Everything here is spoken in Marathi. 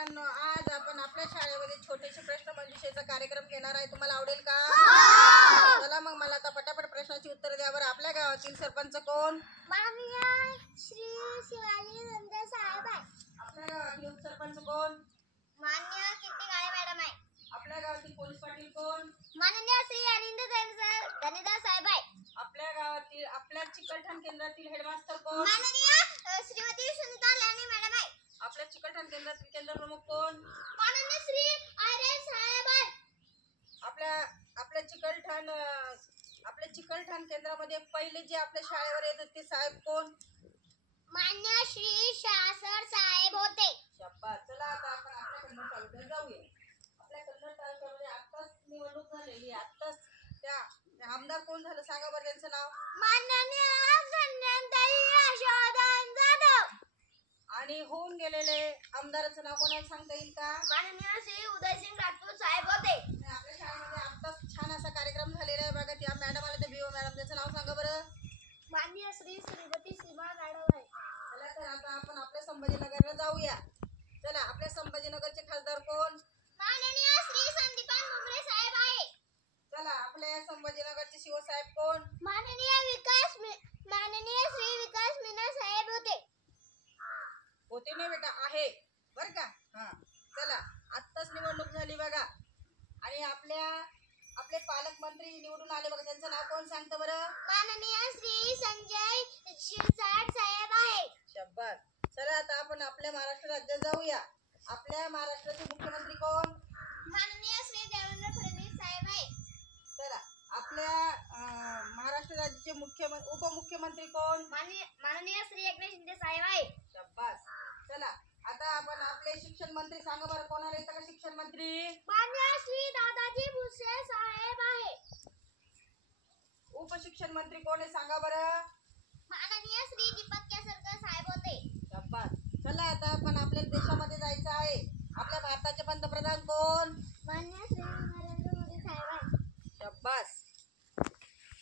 मुलांनो, आज आपण आपल्या शाळेमध्ये छोटेसे प्रश्न मंजुषेचा कार्यक्रम घेणार आहे. तुम्हाला आवडेल का? चला मग मला आता पटापट प्रश्नाची उत्तर द्या बरं. आपल्या गावातील सरपंच कोण? माननीय श्री शिवाजी नंदे साहेब आहे. आपल्या गावातील उपसरपंच कोण? माननीय कीर्ती काळे मॅडम आहे. आपल्या गावातील पोलीस पाटील कोण? माननीय श्री अनिंद धनीदास साहेब आहे. आपल्या गावातील आपल्या चिकलठाण केंद्रातील हेडमास्टर कोण? माननीय श्रीमती सुनीता लाने मॅडम आहे. आपल्या चिकलठाण केंद्रातील केंद्र प्रमुख कोण? माननीय श्री आर्य साहेब आहे. आपल्या चिकलठाण केंद्रामध्ये पहिले जे आपल्या शाळेवर येतात ते साहेब कोण? मान्य श्री शासर साहेब होते. शाबास. चला आता आपण आपल्या कन्नड तालुक्यात जाऊया. आपल्या कन्नड तालुक्यामध्ये आत्ताच निवडणूक झालेली आहे. आत्ताच त्या आमदार कोण झालं सांगा बरं त्यांचं नाव? माननीय संजयताई यशोधन जाधव. आणि होऊन गेलेले आमदाराचं नाव कोणाला सांगता येईल का? माननीय श्री उदयसिंग राठोड साहेब होते. आपल्या शाळेमध्ये आत्ताच छान असा कार्यक्रम झालेला आहे बघा. त्या मॅडम आल्या, त्या बीओ मॅडम, त्याचं नाव सांगा बरं. माननीय श्री श्रीमती सीमा मॅडम आहे. चला तर आता आपण आपल्या संभाजीनगरला जाऊया. चला, आपल्या संभाजीनगरचे खासदार कोण? माननीय श्री संदीपान मुंबरे साहेब आहे. चला, आपल्या संभाजीनगरचे शिवसाहेब कोण? माननीय श्री विकास मीना साहेब होते. होते नाही बेटा, आहे बर का. हा, चला, आत्ताच निवडणूक झाली बघा. आणि आपले पालकमंत्री निवडून आले बघा. त्यांचं नाव कोण सांगतं बरं? माननीय श्री संजय शिरसाट साहेब आहे. शाबास. चला आता आपण आपल्या महाराष्ट्र राज्यात जाऊया. आपल्या महाराष्ट्राचे मुख्यमंत्री कोण? माननीय श्री देवेंद्र फडणवीस साहेब आहे. चला, आपल्या महाराष्ट्र राज्याचे उपमुख्यमंत्री कोण? माननीय श्री एकनाथ शिंदे साहेब आहे. शाबास. चला, आता आपण आपले शिक्षण मंत्री सांगा बरं. कोणाला येतं का शिक्षण मंत्री? माननीय श्री दादाजी भुसे साहेब आहे. उपशिक्षण मंत्री कोण आहे सांगा बरं? माननीय श्री दीपक केसरकर साहेब होते. शाबास. चला, आता आपण आपल्या देशामध्ये जायचं आहे. आपल्या भारताचे पंतप्रधान कोण? माननीय